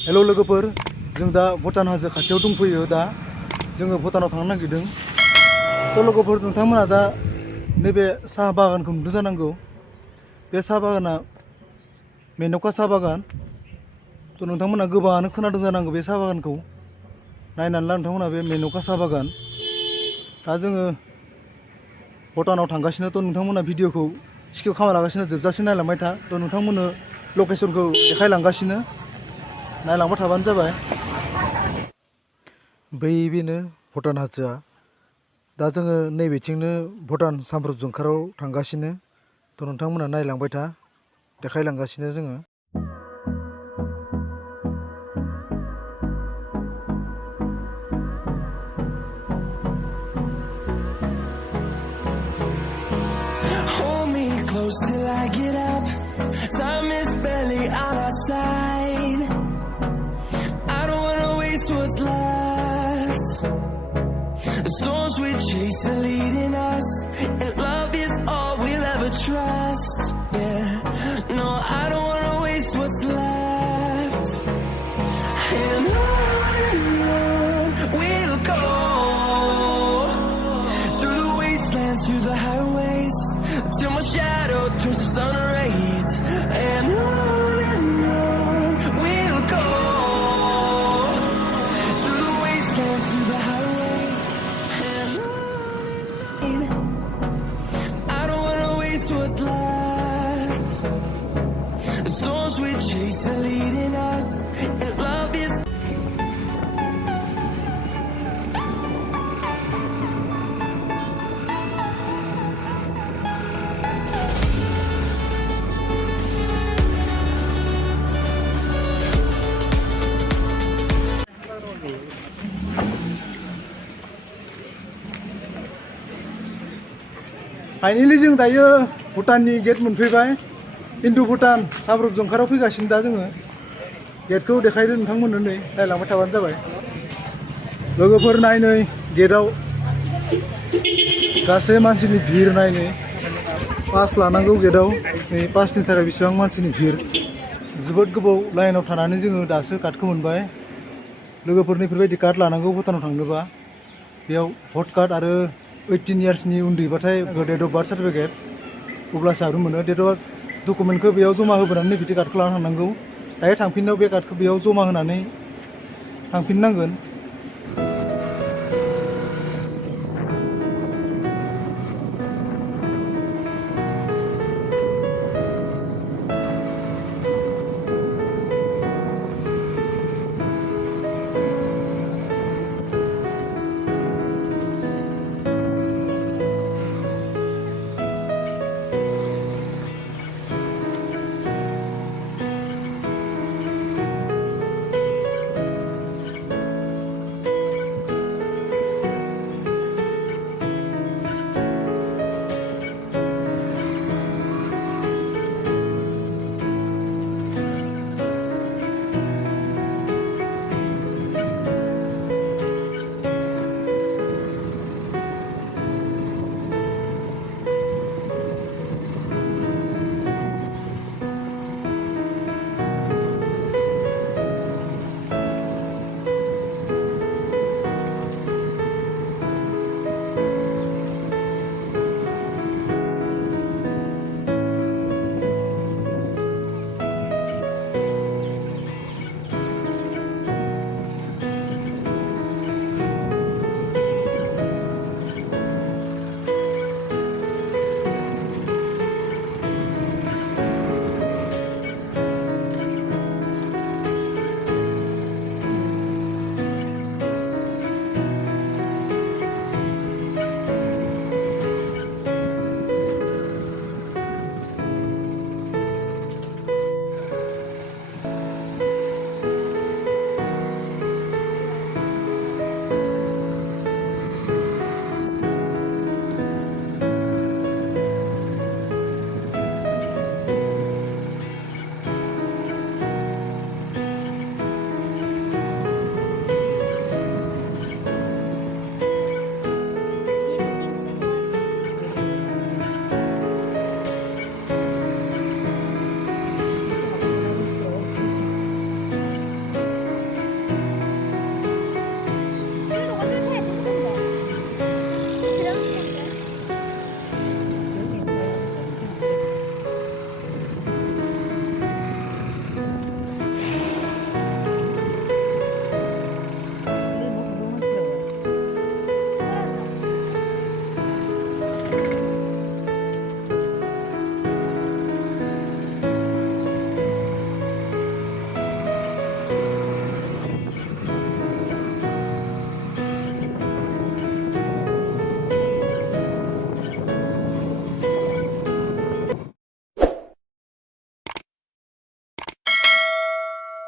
Hello लोगोफोर, जों दा भुटान हाजो खाथियाव दंफैयो। दा जोङो भुटानाव थांनो नागिरदों। थ' लोगोफोर, नोंथांमोना दा नैबे साहा बागानखौ नुदों जानांगौ। बे साहा बागाना मेन'का साहा बागान। थ' नोंथांमोना गोबाङानो खोनादों जानांगौ बे साहा बागानखौ। नायनानै ला नोंथांमोना बे मेन'का साहा बागान। दा जोङो भुटानाव थांगासिनो। थ' नोंथांमोना भिडिअखौ स्किप खालामालागासिनो जोबजासिम नायलांबाय था। थ' नोंथांमोननो लकेसनखौ देखायलांगासिनो, नायलांबाय थाबानो जाबाय। बेनो भुटान हाजोआ। दा जोङो नैबेथिंनो भुटान सामद्रुप जंखाराव थांगासिनो। थ' नोंथांमोना नायलांबाय था, देखायलांगासिनो जोङो। Till I get up, time is barely on our side. I don't wanna waste what's left. The storms we chase are leading us, and love is all we'll ever trust. Yeah, no, I don't wanna waste what's left. And on we'll go, through the wastelands, through the highways, till my shadow turns to sun rays. And on we'll go, through the wastelands, through the highways. And on I don't wanna waste what's left. The storms we chase are leading us, and love is finally जों दायो भुटाननि gate मोनफैबाय। इन्डो-भुटान सामद्रुप जंखाराव फैगासिनो। दा जोङो गेटखौ देखायदो नोंथांमोननो, नै नायलांबाय थाबानो जाबाय। लोगोफोर, नाय नै गेटआव गासै मानसिनि भिर। नाय नै पास लानांगौ गेटआव। नै पासनि थाखाय बेसेबां मानसिनि भिर। जोबोद गोबाव लाइनाव थानानै जोङो दासो कार्डखौ मोनबाय। लोगोफोर, बेफोरबायदि कार्ड लानांगौ भुटानाव थांनोबा। बेयाव भट कार्ड आरो 18 इयार्सनि उन्दैबाथाय डेट अफ बार्थ सार्टिफिकेट, अब्लासो आरो मोनो। डेट अफ डकुमेन्टखौ बेयाव जमा होबोनानै नैबे कार्डखौ लाना थांनांगौ। दायो थांफिननायाव बे कार्डखौ बेयाव जमा होनानै थांफिननांगोन।